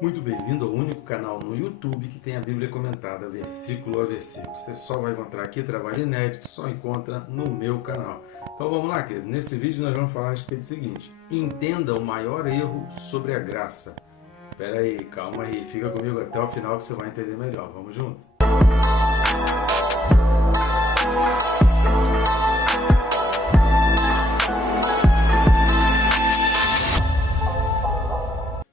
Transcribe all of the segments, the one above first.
Muito bem-vindo ao único canal no YouTube que tem a Bíblia comentada versículo a versículo. Você só vai encontrar aqui trabalho inédito, só encontra no meu canal. Então vamos lá, querido. Nesse vídeo nós vamos falar a respeito do seguinte: entenda o maior erro sobre a graça. Espera aí, calma aí, fica comigo até o final que você vai entender melhor. Vamos junto?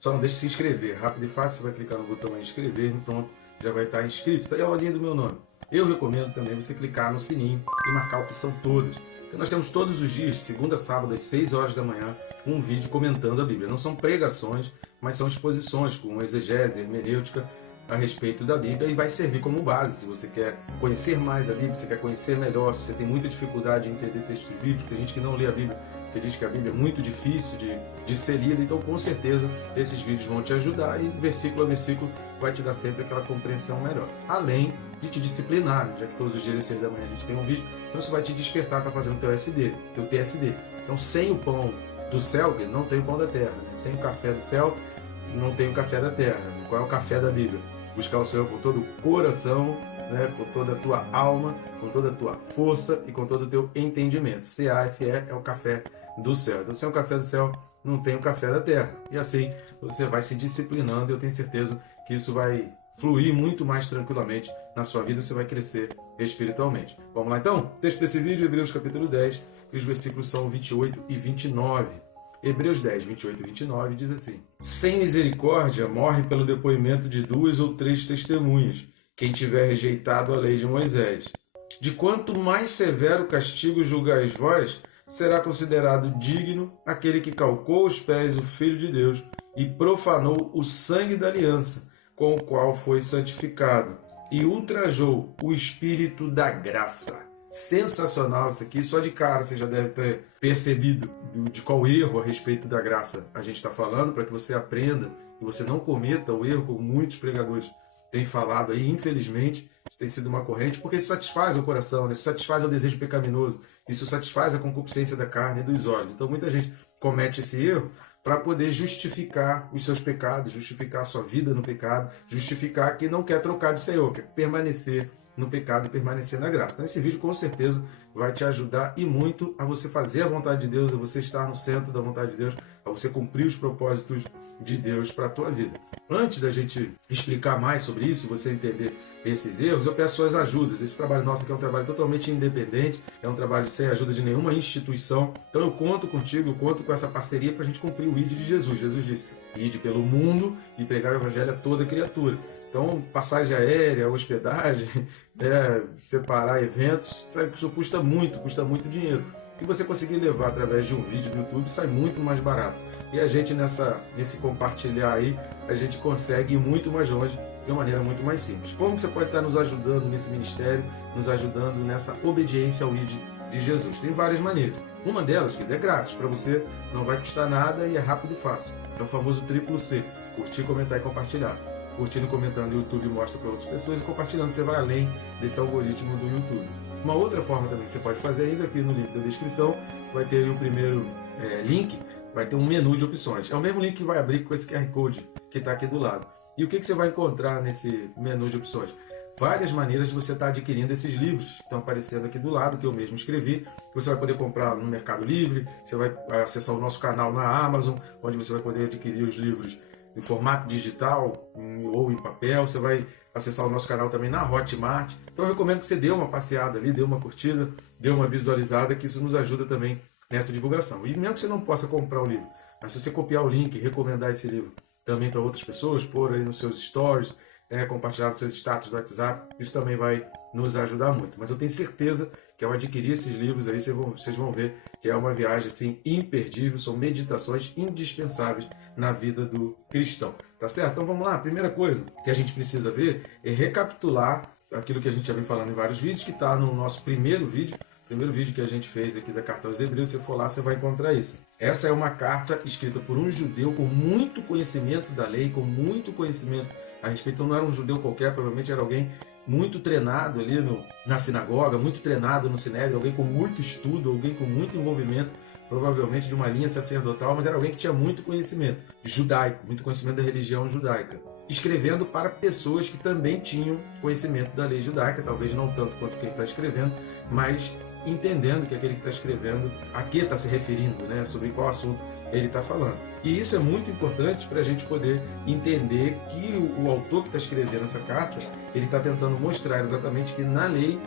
Só não deixe de se inscrever, rápido e fácil, você vai clicar no botão aí inscrever e pronto, já vai estar inscrito. Está aí a rodinha do meu nome. Eu recomendo também você clicar no sininho e marcar a opção todas. Porque nós temos todos os dias, segunda a sábado, às 6 horas da manhã, um vídeo comentando a Bíblia. Não são pregações, mas são exposições com exegese, hermenêutica a respeito da Bíblia e vai servir como base se você quer conhecer mais a Bíblia, se você quer conhecer melhor, se você tem muita dificuldade em entender textos bíblicos, tem gente que não lê a Bíblia, que diz que a Bíblia é muito difícil de ser lida, então com certeza esses vídeos vão te ajudar e versículo a versículo vai te dar sempre aquela compreensão melhor. Além de te disciplinar, já que todos os dias às 6 da manhã a gente tem um vídeo, então isso vai te despertar, tá fazendo teu TSD. Então sem o pão do céu, não tem o pão da terra, né? Sem o café do céu, não tem o café da terra. Qual é o café da Bíblia? Buscar o Senhor com todo o coração, né? Com toda a tua alma, com toda a tua força e com todo o teu entendimento. CAFE é o café do céu. Então, sem o café do céu, não tem o café da terra. E assim, você vai se disciplinando e eu tenho certeza que isso vai fluir muito mais tranquilamente na sua vida, você vai crescer espiritualmente. Vamos lá então? Texto desse vídeo, Hebreus capítulo 10, e os versículos são 28 e 29. Hebreus 10, 28 e 29 diz assim: sem misericórdia morre pelo depoimento de 2 ou 3 testemunhas, quem tiver rejeitado a lei de Moisés. De quanto mais severo castigo julgais vós, será considerado digno aquele que calcou os pés o Filho de Deus e profanou o sangue da aliança, com o qual foi santificado, e ultrajou o Espírito da graça. Sensacional isso aqui, só de cara você já deve ter percebido de qual erro a respeito da graça a gente está falando, para que você aprenda e você não cometa o erro como muitos pregadores têm falado aí, infelizmente, isso tem sido uma corrente, porque isso satisfaz o coração, né? Isso satisfaz o desejo pecaminoso, isso satisfaz a concupiscência da carne e dos olhos. Então muita gente comete esse erro para poder justificar os seus pecados, justificar a sua vida no pecado, justificar que não quer trocar de Senhor, quer permanecer no pecado e permanecer na graça. Então esse vídeo com certeza vai te ajudar e muito a você fazer a vontade de Deus, a você estar no centro da vontade de Deus, a você cumprir os propósitos de Deus para a tua vida. Antes da gente explicar mais sobre isso, você entender esses erros, eu peço suas ajudas. Esse trabalho nosso aqui é um trabalho totalmente independente, é um trabalho sem ajuda de nenhuma instituição. Então eu conto contigo, eu conto com essa parceria para a gente cumprir o ID de Jesus. Jesus disse: ide pelo mundo e pregar o evangelho a toda criatura. Então, passagem aérea, hospedagem, separar eventos, isso custa muito dinheiro. E você conseguir levar através de um vídeo do YouTube sai muito mais barato. E a gente nesse compartilhar aí, a gente consegue ir muito mais longe de uma maneira muito mais simples. Como você pode estar nos ajudando nesse ministério, nos ajudando nessa obediência ao ID de Jesus? Tem várias maneiras. Uma delas, que é grátis, para você não vai custar nada e é rápido e fácil. É o famoso triplo C: curtir, comentar e compartilhar. Curtindo, comentando, o YouTube mostra para outras pessoas, e compartilhando você vai além desse algoritmo do YouTube. Uma outra forma também que você pode fazer, ainda aqui no link da descrição, você vai ter aí o primeiro link, vai ter um menu de opções. É o mesmo link que vai abrir com esse QR Code que está aqui do lado. E o que você vai encontrar nesse menu de opções? Várias maneiras de você estar adquirindo esses livros que estão aparecendo aqui do lado, que eu mesmo escrevi. Você vai poder comprar no Mercado Livre, você vai acessar o nosso canal na Amazon, onde você vai poder adquirir os livros em formato digital ou em papel. Você vai acessar o nosso canal também na Hotmart. Então eu recomendo que você dê uma passeada ali, dê uma curtida, dê uma visualizada, que isso nos ajuda também nessa divulgação. E mesmo que você não possa comprar o livro, mas se você copiar o link e recomendar esse livro também para outras pessoas, pôr aí nos seus stories, compartilhar nos seus status do WhatsApp, isso também vai nos ajudar muito. Mas eu tenho certeza que ao adquirir esses livros aí, vocês vão ver que é uma viagem assim imperdível, são meditações indispensáveis na vida do cristão, tá certo? Então vamos lá, a primeira coisa que a gente precisa ver é recapitular aquilo que a gente já vem falando em vários vídeos, que está no nosso primeiro vídeo que a gente fez aqui da carta aos Hebreus. Se você for lá, você vai encontrar isso. Essa é uma carta escrita por um judeu com muito conhecimento da lei, com muito conhecimento a respeito. Então não era um judeu qualquer, provavelmente era alguém muito treinado ali na sinagoga, muito treinado no sinédrio, alguém com muito estudo, alguém com muito envolvimento provavelmente de uma linha sacerdotal, mas era alguém que tinha muito conhecimento judaico, muito conhecimento da religião judaica, escrevendo para pessoas que também tinham conhecimento da lei judaica, talvez não tanto quanto quem está escrevendo, mas entendendo que aquele que está escrevendo a que está se referindo, né, sobre qual assunto ele está falando. E isso é muito importante para a gente poder entender que o autor que está escrevendo essa carta, ele está tentando mostrar exatamente que na lei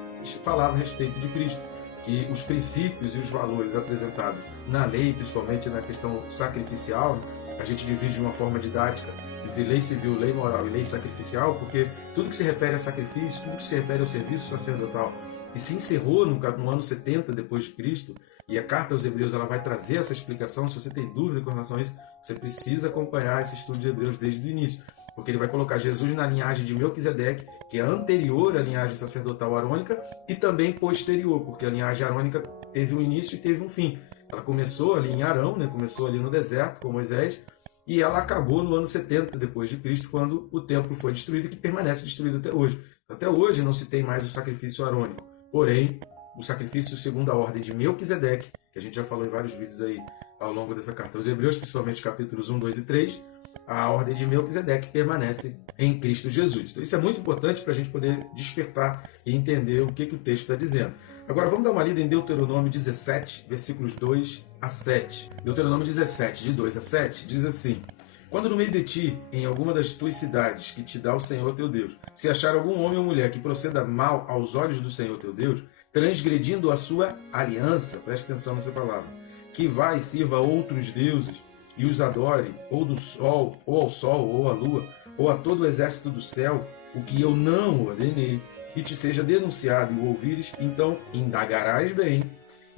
falava a respeito de Cristo, que os princípios e os valores apresentados na lei, principalmente na questão sacrificial, a gente divide de uma forma didática entre lei civil, lei moral e lei sacrificial, porque tudo que se refere a sacrifício, tudo que se refere ao serviço sacerdotal, que se encerrou no ano 70 depois de Cristo, e a carta aos Hebreus ela vai trazer essa explicação. Se você tem dúvida com relação a isso, você precisa acompanhar esse estudo de Hebreus desde o início, porque ele vai colocar Jesus na linhagem de Melquisedeque, que é anterior à linhagem sacerdotal arônica, e também posterior, porque a linhagem arônica teve um início e teve um fim. Ela começou ali em Arão, né? Começou ali no deserto com Moisés, e ela acabou no ano 70 depois de Cristo, quando o templo foi destruído, que permanece destruído até hoje. Até hoje não se tem mais o sacrifício arônico. Porém, o sacrifício segundo a ordem de Melquisedeque, que a gente já falou em vários vídeos aí ao longo dessa carta aos Hebreus, principalmente capítulos 1, 2 e 3, a ordem de Melquisedeque permanece em Cristo Jesus. Então isso é muito importante para a gente poder despertar e entender o que o texto está dizendo. Agora vamos dar uma lida em Deuteronômio 17, versículos 2 a 7. Deuteronômio 17, de 2 a 7, diz assim: quando no meio de ti, em alguma das tuas cidades que te dá o Senhor teu Deus, se achar algum homem ou mulher que proceda mal aos olhos do Senhor teu Deus, transgredindo a sua aliança, preste atenção nessa palavra, que vá e sirva a outros deuses e os adore, ou do sol, ou ao sol, ou à lua, ou a todo o exército do céu, o que eu não ordenei, e te seja denunciado e o ouvires, então indagarás bem,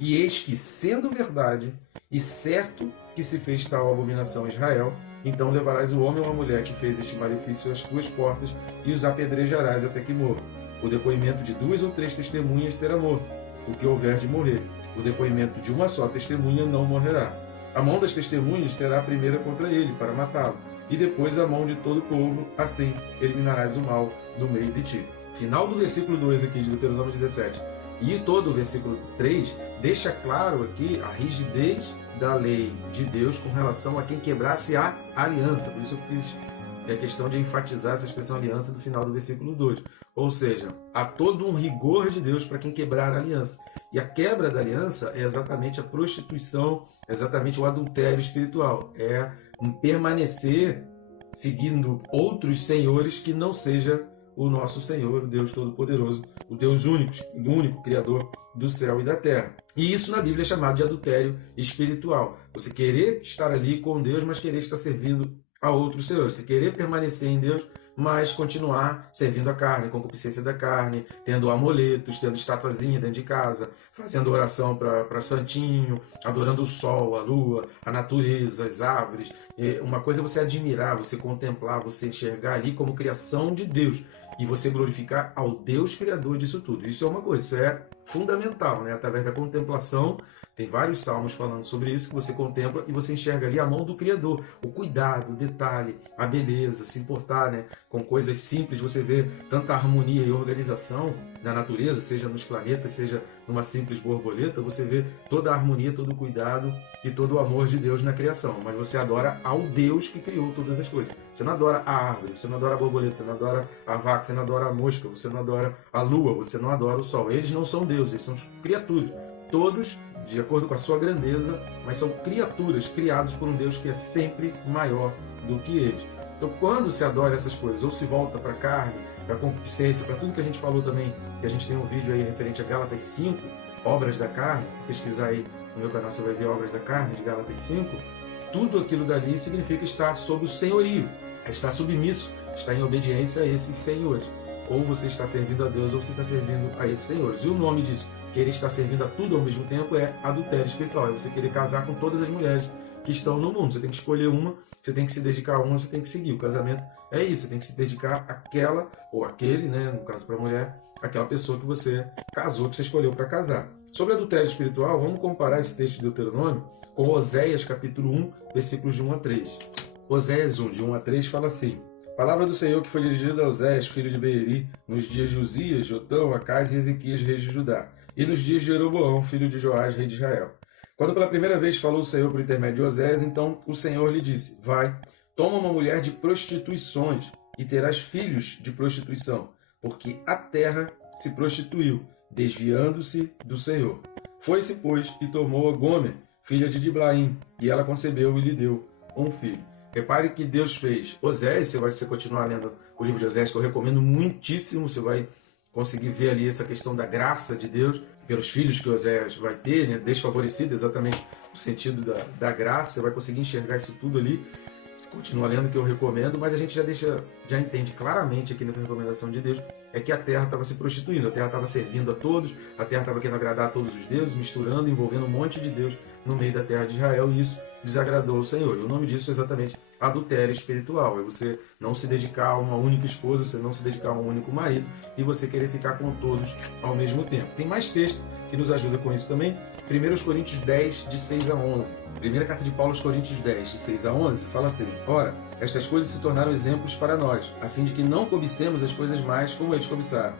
e eis que, sendo verdade, e certo que se fez tal abominação em Israel, então levarás o homem ou a mulher que fez este malefício às tuas portas e os apedrejarás até que morra. O depoimento de 2 ou 3 testemunhas será morto, o que houver de morrer. O depoimento de uma só testemunha não morrerá. A mão das testemunhas será a primeira contra ele, para matá-lo, e depois a mão de todo o povo, assim eliminarás o mal do meio de ti. Final do versículo 2 aqui de Deuteronômio 17 e todo o versículo 3 deixa claro aqui a rigidez da lei de Deus com relação a quem quebrasse a aliança. Por isso eu fiz a questão de enfatizar essa expressão aliança do final do versículo 2. Ou seja, há todo um rigor de Deus para quem quebrar a aliança. E a quebra da aliança é exatamente a prostituição, é exatamente o adultério espiritual. É um permanecer seguindo outros senhores que não seja o nosso Senhor, o Deus Todo-Poderoso, o Deus único, o único Criador do céu e da terra. E isso na Bíblia é chamado de adultério espiritual. Você querer estar ali com Deus, mas querer estar servindo a outros senhores. Você querer permanecer em Deus, mas continuar servindo a carne, concupiscência da carne, tendo amuletos, tendo estatuazinha dentro de casa, fazendo oração para santinho, adorando o sol, a lua, a natureza, as árvores. Uma coisa é você admirar, você contemplar, você enxergar ali como criação de Deus e você glorificar ao Deus Criador disso tudo. Isso é uma coisa, isso é fundamental, né? Através da contemplação. Tem vários salmos falando sobre isso, que você contempla e você enxerga ali a mão do Criador, o cuidado, o detalhe, a beleza, se importar, né, com coisas simples. Você vê tanta harmonia e organização na natureza, seja nos planetas, seja numa simples borboleta, você vê toda a harmonia, todo o cuidado e todo o amor de Deus na criação. Mas você adora ao Deus que criou todas as coisas. Você não adora a árvore, você não adora a borboleta, você não adora a vaca, você não adora a mosca, você não adora a lua, você não adora o sol. Eles não são deuses, eles são criaturas. Todos de acordo com a sua grandeza, mas são criaturas criadas por um Deus que é sempre maior do que eles. Então, quando se adora essas coisas, ou se volta para a carne, para a concupiscência, para tudo que a gente falou também, que a gente tem um vídeo aí referente a Gálatas 5, obras da carne, se pesquisar aí no meu canal você vai ver obras da carne de Gálatas 5, tudo aquilo dali significa estar sob o senhorio, é estar submisso, estar em obediência a esses senhores. Ou você está servindo a Deus, ou você está servindo a esses senhores. E o nome disso, querer estar servindo a tudo ao mesmo tempo, é adultério espiritual. É você querer casar com todas as mulheres que estão no mundo. Você tem que escolher uma, você tem que se dedicar a uma, você tem que seguir. O casamento é isso, você tem que se dedicar àquela ou àquele, né, no caso para a mulher, aquela pessoa que você casou, que você escolheu para casar. Sobre adultério espiritual, vamos comparar esse texto de Deuteronômio com Oséias capítulo 1, versículos de 1 a 3. Oséias 1, de 1 a 3, fala assim: Palavra do Senhor que foi dirigida a Oséias, filho de Beeri, nos dias de Uzias, Jotão, Acás e Ezequias, reis de Judá, e nos dias de Jeroboão, filho de Joás, rei de Israel. Quando pela primeira vez falou o Senhor por intermédio de Osés, então o Senhor lhe disse: vai, toma uma mulher de prostituições e terás filhos de prostituição, porque a terra se prostituiu, desviando-se do Senhor. Foi-se, pois, e tomou a Gomer, filha de Diblaim, e ela concebeu e lhe deu um filho. Repare que Deus fez Osés, você continuar lendo o livro de Osés, que eu recomendo muitíssimo, você vai conseguir ver ali essa questão da graça de Deus, pelos filhos que Osés vai ter, né? Desfavorecido, exatamente o sentido da graça, você vai conseguir enxergar isso tudo ali. Você continua lendo, que eu recomendo, mas a gente já entende claramente aqui nessa recomendação de Deus, é que a terra estava se prostituindo, a terra estava servindo a todos, a terra estava querendo agradar a todos os deuses, misturando, envolvendo um monte de Deus no meio da terra de Israel, e isso desagradou o Senhor. E o nome disso é exatamente adultério espiritual, é você não se dedicar a uma única esposa, você não se dedicar a um único marido, e você querer ficar com todos ao mesmo tempo. Tem mais texto que nos ajuda com isso também. 1 Coríntios 10, de 6 a 11. Primeira carta de Paulo aos Coríntios 10, de 6 a 11, fala assim: ora, estas coisas se tornaram exemplos para nós, a fim de que não cobicemos as coisas mais como eles cobiçaram.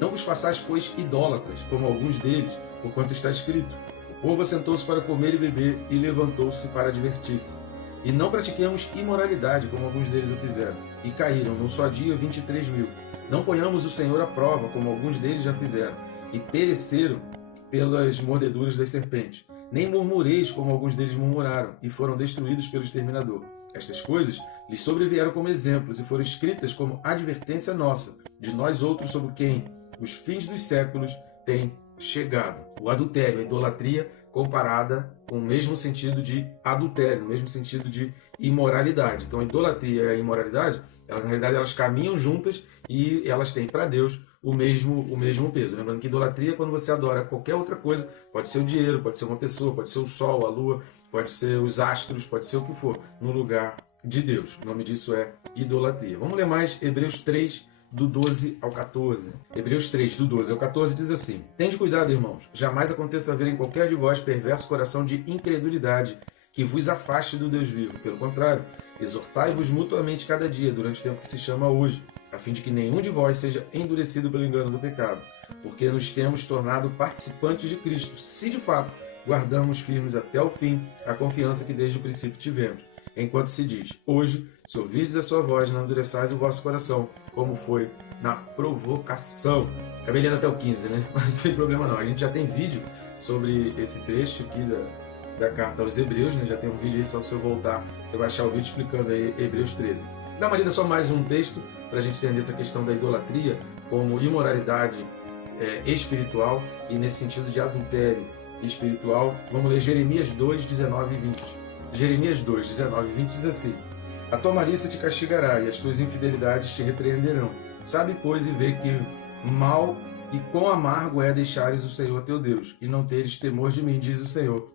Não vos façais, pois, idólatras, como alguns deles, porquanto está escrito: o povo assentou-se para comer e beber, e levantou-se para divertir-se. E não pratiquemos imoralidade, como alguns deles o fizeram, e caíram num só dia 23.000. Não ponhamos o Senhor à prova, como alguns deles já fizeram, e pereceram pelas mordeduras das serpentes. Nem murmureis, como alguns deles murmuraram, e foram destruídos pelo exterminador. Estas coisas lhes sobrevieram como exemplos, e foram escritas como advertência nossa, de nós outros, sobre quem os fins dos séculos têm chegado. O adultério, a idolatria, comparada com o mesmo sentido de adultério, no mesmo sentido de imoralidade. Então a idolatria e a imoralidade, elas, na realidade, elas caminham juntas e elas têm para Deus o mesmo peso. Lembrando que idolatria é quando você adora qualquer outra coisa, pode ser o dinheiro, pode ser uma pessoa, pode ser o sol, a lua, pode ser os astros, pode ser o que for, no lugar de Deus. O nome disso é idolatria. Vamos ler mais Hebreus 3, do 12 ao 14. Hebreus 3, do 12 ao 14 diz assim: tende cuidado, irmãos, jamais aconteça haver em qualquer de vós perverso coração de incredulidade, que vos afaste do Deus vivo. Pelo contrário, exortai-vos mutuamente cada dia, durante o tempo que se chama hoje, a fim de que nenhum de vós seja endurecido pelo engano do pecado, porque nos temos tornado participantes de Cristo, se de fato guardamos firmes até o fim a confiança que desde o princípio tivemos. Enquanto se diz: hoje, se ouvirdes a sua voz, não endureçais o vosso coração, como foi na provocação. Acabei lendo até o 15, né? Mas não tem problema não. A gente já tem vídeo sobre esse trecho aqui da carta aos Hebreus, né? Já tem um vídeo aí, só se eu voltar, você vai achar o vídeo explicando aí Hebreus 13. Dá uma lida só mais um texto, para a gente entender essa questão da idolatria como imoralidade espiritual e nesse sentido de adultério espiritual. Vamos ler Jeremias 2, 19 e 20. Jeremias 2, 19 e 20 diz assim: a tua malícia te castigará e as tuas infidelidades te repreenderão. Sabe, pois, e vê que mal e quão amargo é deixares o Senhor teu Deus, e não teres temor de mim, diz o Senhor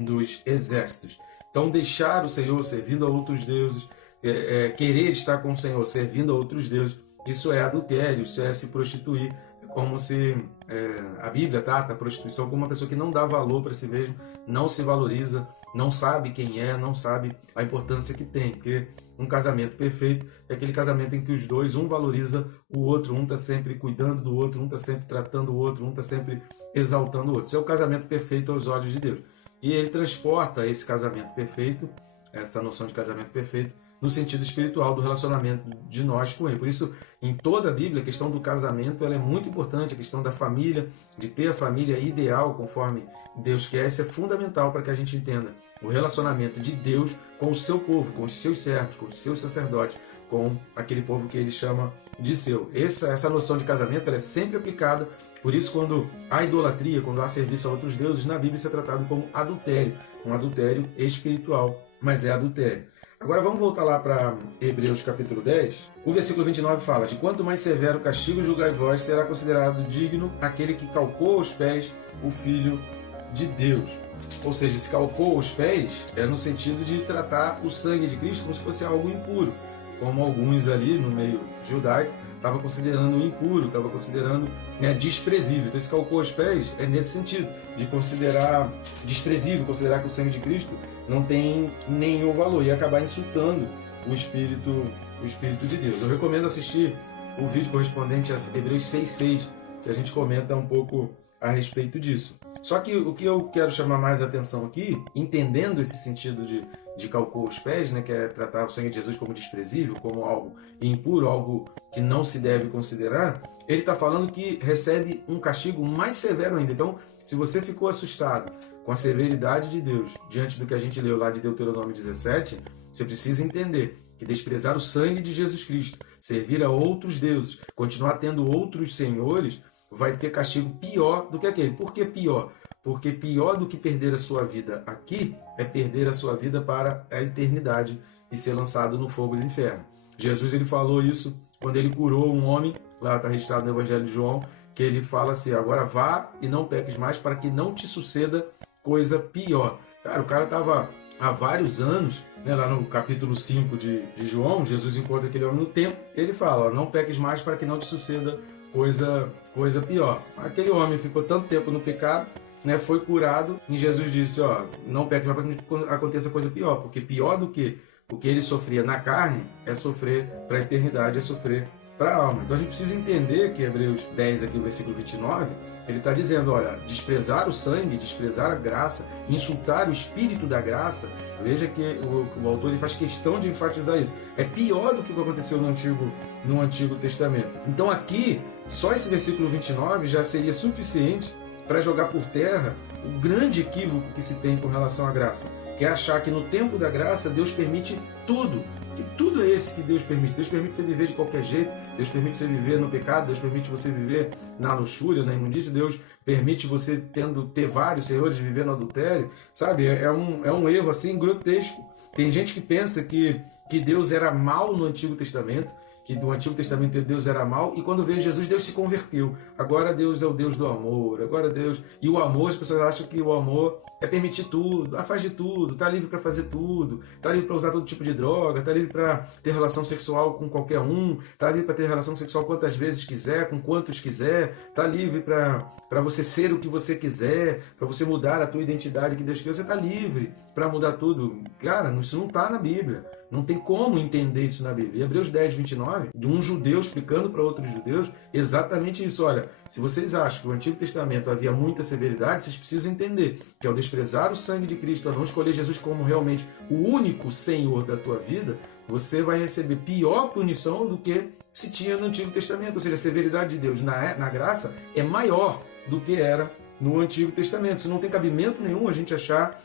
dos exércitos. Então, deixar o Senhor servindo a outros deuses, querer estar com o Senhor servindo a outros deuses, isso é adultério, isso é se prostituir. É como se a Bíblia trata a prostituição como uma pessoa que não dá valor para si mesmo, não se valoriza, não sabe quem é, não sabe a importância que tem, porque um casamento perfeito é aquele casamento em que os dois, um valoriza o outro, um está sempre cuidando do outro, um está sempre tratando o outro, um está sempre exaltando o outro. Isso é o casamento perfeito aos olhos de Deus. E ele transporta esse casamento perfeito, essa noção de casamento perfeito, no sentido espiritual do relacionamento de nós com ele. Por isso, em toda a Bíblia, a questão do casamento ela é muito importante, a questão da família, de ter a família ideal conforme Deus quer, isso é fundamental para que a gente entenda o relacionamento de Deus com o seu povo, com os seus servos, com os seus sacerdotes, com aquele povo que ele chama de seu. Essa noção de casamento ela é sempre aplicada, por isso quando há idolatria, quando há serviço a outros deuses, na Bíblia isso é tratado como adultério, um adultério espiritual, mas é adultério. Agora vamos voltar lá para Hebreus capítulo 10. O versículo 29 fala: de quanto mais severo castigo julgai vós, será considerado digno aquele que calcou aos pés o Filho de Deus. Ou seja, se calcou os pés é no sentido de tratar o sangue de Cristo como se fosse algo impuro, como alguns ali no meio judaico estavam considerando impuro, estavam considerando desprezível. Então esse calcou os pés é nesse sentido, de considerar desprezível, considerar que o sangue de Cristo não tem nenhum valor e acabar insultando o Espírito de Deus. Eu recomendo assistir o vídeo correspondente a Hebreus 6,6, que a gente comenta um pouco a respeito disso. Só que o que eu quero chamar mais atenção aqui, entendendo esse sentido de calcou os pés, né, que é tratar o sangue de Jesus como desprezível, como algo impuro, algo que não se deve considerar, ele está falando que recebe um castigo mais severo ainda. Então, se você ficou assustado com a severidade de Deus diante do que a gente leu lá de Deuteronômio 17, você precisa entender que desprezar o sangue de Jesus Cristo, servir a outros deuses, continuar tendo outros senhores, vai ter castigo pior do que aquele. Por que pior? Porque pior do que perder a sua vida aqui é perder a sua vida para a eternidade e ser lançado no fogo do inferno. Jesus ele falou isso quando ele curou um homem, lá está registrado no Evangelho de João, que ele fala assim, agora vá e não peques mais para que não te suceda coisa pior. Cara, o cara estava há vários anos, né, lá no capítulo 5 de João, Jesus encontra aquele homem no templo, ele fala, ó, não peques mais para que não te suceda coisa pior. Aquele homem ficou tanto tempo no pecado, né, foi curado, e Jesus disse, ó, não peques mais para que não aconteça coisa pior, porque pior do que o que ele sofria na carne é sofrer para a eternidade, é sofrer para a alma. Então a gente precisa entender que Hebreus 10, aqui o versículo 29, ele está dizendo, olha, desprezar o sangue, desprezar a graça, insultar o espírito da graça, veja que o autor ele faz questão de enfatizar isso. É pior do que o que aconteceu no Antigo Testamento. Então aqui, só esse versículo 29 já seria suficiente para jogar por terra o grande equívoco que se tem com relação à graça, que é achar que no tempo da graça Deus permite tudo. Que tudo é esse que Deus permite. Deus permite você viver de qualquer jeito, Deus permite você viver no pecado, Deus permite você viver na luxúria, na imundícia, Deus permite você ter vários senhores, viver no adultério, sabe? É um erro assim grotesco. Tem gente que pensa que Deus era mau no Antigo Testamento, que do Antigo Testamento Deus era mau, e quando veio Jesus, Deus se converteu. Agora Deus é o Deus do amor, agora Deus... E o amor, as pessoas acham que o amor é permitir tudo, faz de tudo, tá livre para fazer tudo, tá livre para usar todo tipo de droga, tá livre para ter relação sexual com qualquer um, tá livre para ter relação sexual quantas vezes quiser, com quantos quiser, tá livre para você ser o que você quiser, para você mudar a tua identidade que Deus quer, você tá livre para mudar tudo. Cara, isso não tá na Bíblia. Não tem como entender isso na Bíblia. Em Hebreus 10, 29, de um judeu explicando para outros judeus exatamente isso. Olha, se vocês acham que no Antigo Testamento havia muita severidade, vocês precisam entender que ao desprezar o sangue de Cristo, ao não escolher Jesus como realmente o único Senhor da tua vida, você vai receber pior punição do que se tinha no Antigo Testamento. Ou seja, a severidade de Deus na graça é maior do que era no Antigo Testamento. Isso não tem cabimento nenhum a gente achar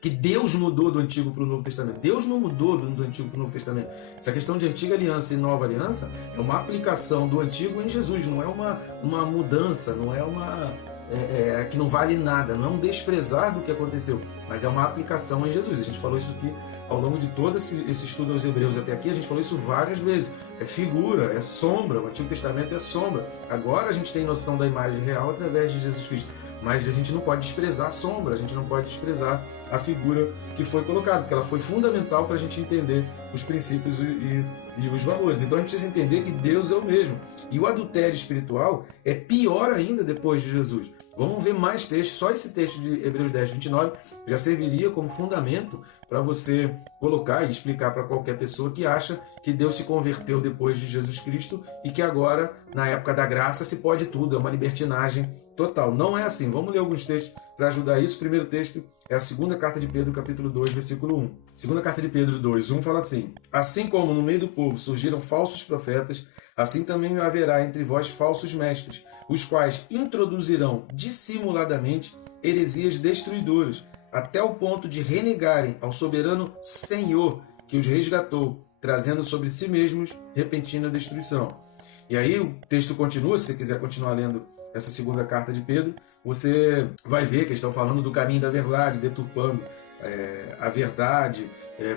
que Deus mudou do Antigo para o Novo Testamento. Deus não mudou do Antigo para o Novo Testamento. Essa questão de Antiga Aliança e Nova Aliança é uma aplicação do Antigo em Jesus, não é uma mudança, não é que não vale nada, não é um desprezar do que aconteceu, mas é uma aplicação em Jesus. A gente falou isso aqui ao longo de todo esse estudo aos Hebreus até aqui, a gente falou isso várias vezes. É figura, é sombra, o Antigo Testamento é sombra. Agora a gente tem noção da imagem real através de Jesus Cristo. Mas a gente não pode desprezar a sombra, a gente não pode desprezar a figura que foi colocada, porque ela foi fundamental para a gente entender os princípios e os valores. Então a gente precisa entender que Deus é o mesmo. E o adultério espiritual é pior ainda depois de Jesus. Vamos ver mais textos, só esse texto de Hebreus 10, 29 já serviria como fundamento para você colocar e explicar para qualquer pessoa que acha que Deus se converteu depois de Jesus Cristo e que agora, na época da graça, se pode tudo, é uma libertinagem total. Não é assim. Vamos ler alguns textos para ajudar isso. O primeiro texto é a segunda carta de Pedro, capítulo 2, versículo 1. Segunda carta de Pedro 2, 1 fala assim: assim como no meio do povo surgiram falsos profetas, assim também haverá entre vós falsos mestres, os quais introduzirão dissimuladamente heresias destruidoras, até o ponto de renegarem ao soberano Senhor que os resgatou, trazendo sobre si mesmos repentina destruição. E aí o texto continua, se você quiser continuar lendo essa segunda carta de Pedro, você vai ver que eles estão falando do caminho da verdade, deturpando a verdade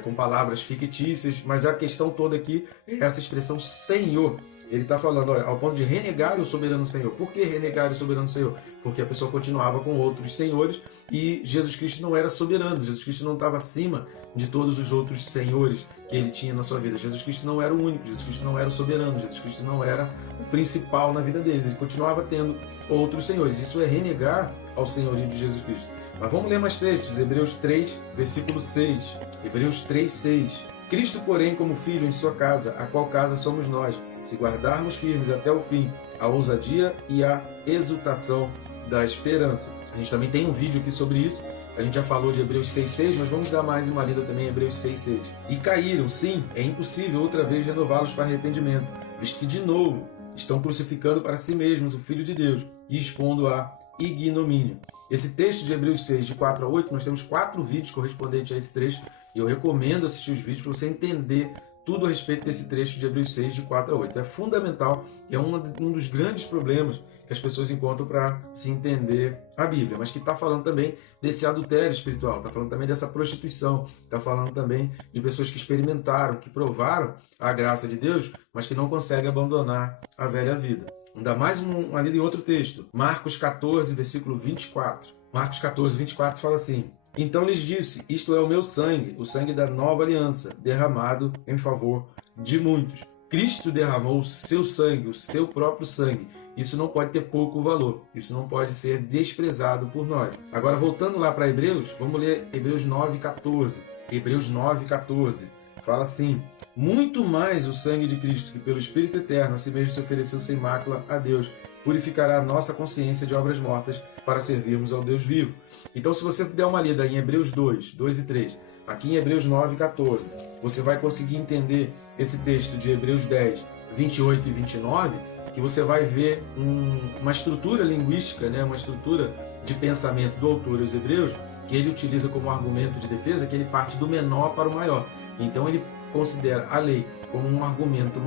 com palavras fictícias, mas a questão toda aqui é essa expressão Senhor. Ele está falando, olha, ao ponto de renegar o soberano Senhor. Por que renegar o soberano Senhor? Porque a pessoa continuava com outros senhores e Jesus Cristo não era soberano. Jesus Cristo não estava acima de todos os outros senhores que ele tinha na sua vida. Jesus Cristo não era o único, Jesus Cristo não era o soberano, Jesus Cristo não era o principal na vida deles. Ele continuava tendo outros senhores. Isso é renegar ao senhorio de Jesus Cristo. Mas vamos ler mais textos. Hebreus 3, versículo 6. Hebreus 3, 6. Cristo, porém, como filho em sua casa, a qual casa somos nós, se guardarmos firmes até o fim a ousadia e a exultação da esperança. A gente também tem um vídeo aqui sobre isso. A gente já falou de Hebreus 6,6, mas vamos dar mais uma lida também em Hebreus 6,6. E caíram, sim, é impossível outra vez renová-los para arrependimento, visto que de novo estão crucificando para si mesmos o Filho de Deus e expondo a ignomínio. Esse texto de Hebreus 6, de 4 a 8, nós temos 4 vídeos correspondentes a esse trecho, e eu recomendo assistir os vídeos para você entender tudo a respeito desse trecho de Hebreus 6, de 4 a 8. É fundamental e é um dos grandes problemas que as pessoas encontram para se entender a Bíblia, mas que está falando também desse adultério espiritual, está falando também dessa prostituição, está falando também de pessoas que experimentaram, que provaram a graça de Deus, mas que não conseguem abandonar a velha vida. Ainda mais uma lida em outro texto, Marcos 14, versículo 24. Marcos 14, 24 fala assim: então lhes disse, isto é o meu sangue, o sangue da nova aliança, derramado em favor de muitos. Cristo derramou o seu sangue, o seu próprio sangue. Isso não pode ter pouco valor, isso não pode ser desprezado por nós. Agora, voltando lá para Hebreus, vamos ler Hebreus 9,14. Hebreus 9,14 fala assim: muito mais o sangue de Cristo, que pelo Espírito Eterno a si mesmo se ofereceu sem mácula a Deus, purificará a nossa consciência de obras mortas para servirmos ao Deus vivo. Então, se você der uma lida em Hebreus 2, 2 e 3, aqui em Hebreus 9, 14, você vai conseguir entender esse texto de Hebreus 10, 28 e 29, que você vai ver uma estrutura linguística, né, uma estrutura de pensamento do autor aos Hebreus, que ele utiliza como argumento de defesa, que ele parte do menor para o maior. Então, ele considera a lei como um argumento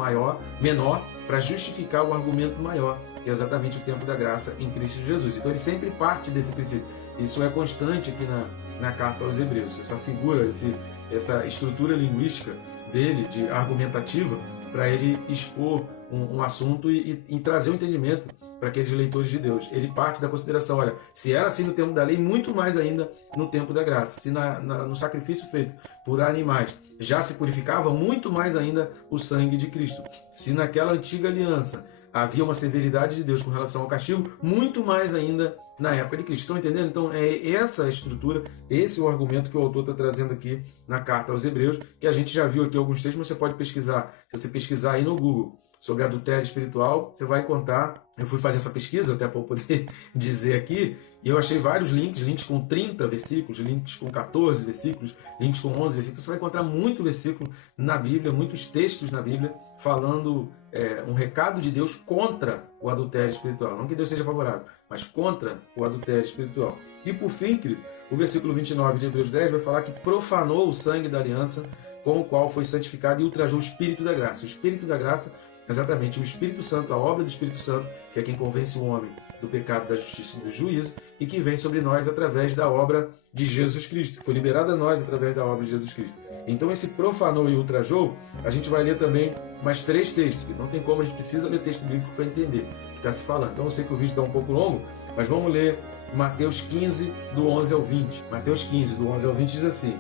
menor para justificar o argumento maior, que é exatamente o tempo da graça em Cristo Jesus. Então ele sempre parte desse princípio. Isso é constante aqui na carta aos Hebreus. Essa figura, essa estrutura linguística dele, de argumentativa, para ele expor um assunto e trazer um entendimento para aqueles leitores de Deus. Ele parte da consideração, olha, se era assim no tempo da lei, muito mais ainda no tempo da graça. Se no sacrifício feito por animais já se purificava, muito mais ainda o sangue de Cristo. Se naquela antiga aliança havia uma severidade de Deus com relação ao castigo, muito mais ainda na época de Cristo. Estão entendendo? Então é essa estrutura, esse é o argumento que o autor está trazendo aqui na carta aos Hebreus, que a gente já viu aqui alguns textos, mas você pode pesquisar. Se você pesquisar aí no Google sobre adultério espiritual, você vai encontrar. Eu fui fazer essa pesquisa até para poder dizer aqui, e eu achei vários links com 30 versículos, links com 14 versículos, links com 11 versículos. Você vai encontrar muito versículo na Bíblia, muitos textos na Bíblia, falando um recado de Deus contra o adultério espiritual. Não que Deus seja favorável, mas contra o adultério espiritual. E por fim, querido, o versículo 29 de Hebreus 10 vai falar que profanou o sangue da aliança com o qual foi santificado e ultrajou o Espírito da graça. O Espírito da graça, exatamente o Espírito Santo, a obra do Espírito Santo, que é quem convence o homem do pecado, da justiça e do juízo, e que vem sobre nós através da obra de Jesus Cristo, que foi liberada a nós através da obra de Jesus Cristo. Então esse profanou e ultrajou, a gente vai ler também mais 3 textos, que não tem como, a gente precisa ler texto bíblico para entender o que está se falando. Então eu sei que o vídeo está um pouco longo, mas vamos ler Mateus 15, do 11 ao 20. Mateus 15, do 11 ao 20 diz assim: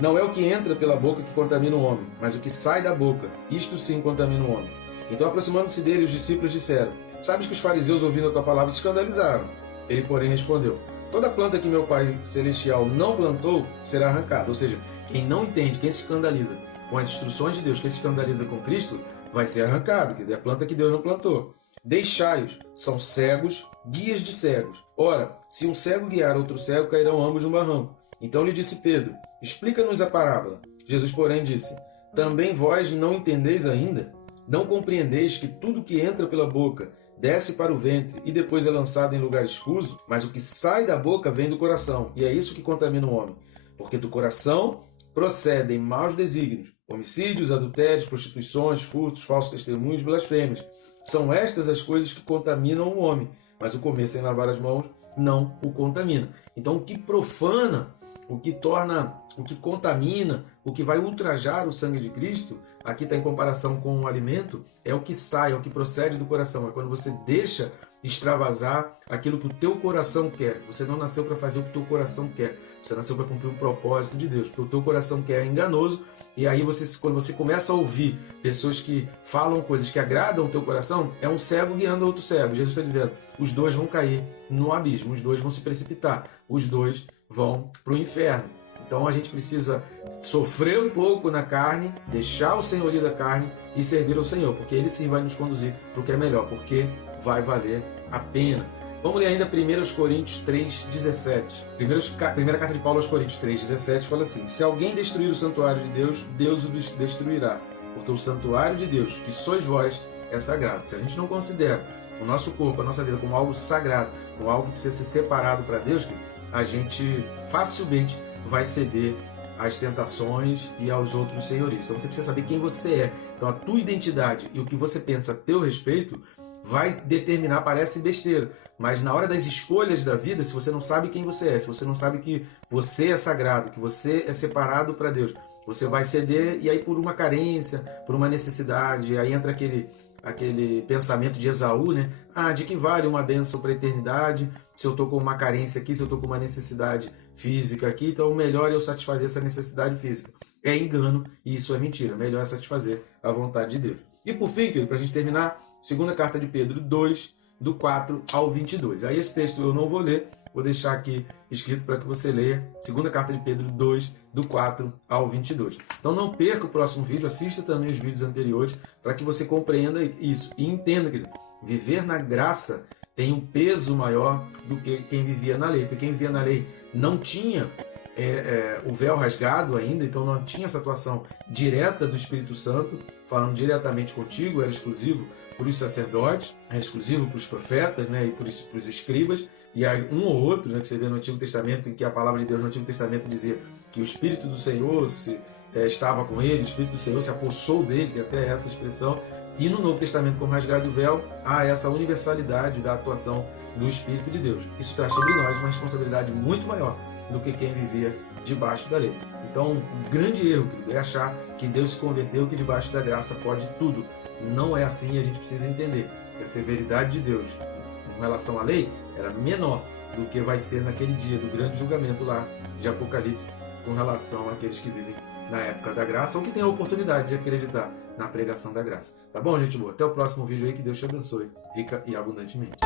não é o que entra pela boca que contamina o homem, mas o que sai da boca, isto sim contamina o homem. Então, aproximando-se dele, os discípulos disseram: sabes que os fariseus, ouvindo a tua palavra, se escandalizaram. Ele, porém, respondeu: toda planta que meu Pai Celestial não plantou será arrancada. Ou seja, quem não entende, quem se escandaliza com as instruções de Deus, quem se escandaliza com Cristo, vai ser arrancado, que é a planta que Deus não plantou. Deixai-os, são cegos, guias de cegos. Ora, se um cego guiar outro cego, cairão ambos no barranco. Então lhe disse Pedro: explica-nos a parábola. Jesus, porém, disse: também vós não entendeis ainda? Não compreendeis que tudo que entra pela boca desce para o ventre e depois é lançado em lugar escuso? Mas o que sai da boca vem do coração, e é isso que contamina o homem. Porque do coração procedem maus desígnios, homicídios, adultérios, prostituições, furtos, falsos testemunhos, blasfêmias. São estas as coisas que contaminam o homem, mas o comer sem lavar as mãos não o contamina. Então o que profana, o que torna, o que contamina, o que vai ultrajar o sangue de Cristo, aqui está em comparação com o alimento, é o que sai, é o que procede do coração. É quando você deixa extravasar aquilo que o teu coração quer. Você não nasceu para fazer o que o teu coração quer. Você nasceu para cumprir o propósito de Deus. Porque o teu coração quer é enganoso. E aí, quando você começa a ouvir pessoas que falam coisas que agradam o teu coração, é um cego guiando outro cego. Jesus está dizendo, os dois vão cair no abismo, os dois vão se precipitar, os dois vão para o inferno. Então a gente precisa sofrer um pouco na carne, deixar o senhorio da carne e servir ao Senhor, porque Ele sim vai nos conduzir para o que é melhor, porque vai valer a pena. Vamos ler ainda 1 Coríntios 3,17. Primeira carta de Paulo aos Coríntios 3,17 fala assim: se alguém destruir o santuário de Deus, Deus o destruirá, porque o santuário de Deus, que sois vós, é sagrado. Se a gente não considera o nosso corpo, a nossa vida como algo sagrado, como algo que precisa ser separado para Deus, a gente facilmente vai ceder às tentações e aos outros senhorios. Então você precisa saber quem você é. Então a tua identidade e o que você pensa a teu respeito vai determinar, parece besteira, mas na hora das escolhas da vida, se você não sabe quem você é, se você não sabe que você é sagrado, que você é separado para Deus, você vai ceder, e aí por uma carência, por uma necessidade, aí entra aquele pensamento de Esaú, né? De que vale uma bênção para a eternidade se eu estou com uma carência aqui, se eu estou com uma necessidade física aqui, então o melhor é eu satisfazer essa necessidade física. É engano e isso é mentira, melhor é satisfazer a vontade de Deus. E por fim, para a gente terminar, segunda carta de Pedro 2, do 4 ao 22. Aí esse texto eu não vou ler, vou deixar aqui escrito para que você leia. Segunda carta de Pedro 2, do 4 ao 22. Então não perca o próximo vídeo, assista também os vídeos anteriores para que você compreenda isso e entenda que viver na graça tem um peso maior do que quem vivia na lei. Porque quem vivia na lei não tinha o véu rasgado ainda, então não tinha essa atuação direta do Espírito Santo, falando diretamente contigo, era exclusivo para os sacerdotes, era exclusivo para os profetas, né, e para os escribas, e aí um ou outro, né, que você vê no Antigo Testamento, em que a palavra de Deus no Antigo Testamento dizia que o Espírito do Senhor estava com ele, o Espírito do Senhor se apossou dele, que até é essa expressão, e no Novo Testamento, com o rasgado do véu, há essa universalidade da atuação do Espírito de Deus. Isso traz sobre nós uma responsabilidade muito maior do que quem vivia debaixo da lei. Então, um grande erro, querido, é achar que Deus se converteu, que debaixo da graça pode tudo. Não é assim, a gente precisa entender que a severidade de Deus em relação à lei era menor do que vai ser naquele dia do grande julgamento lá de Apocalipse com relação àqueles que vivem na época da graça ou que têm a oportunidade de acreditar na pregação da graça. Tá bom, gente boa? Até o próximo vídeo aí, que Deus te abençoe rica e abundantemente.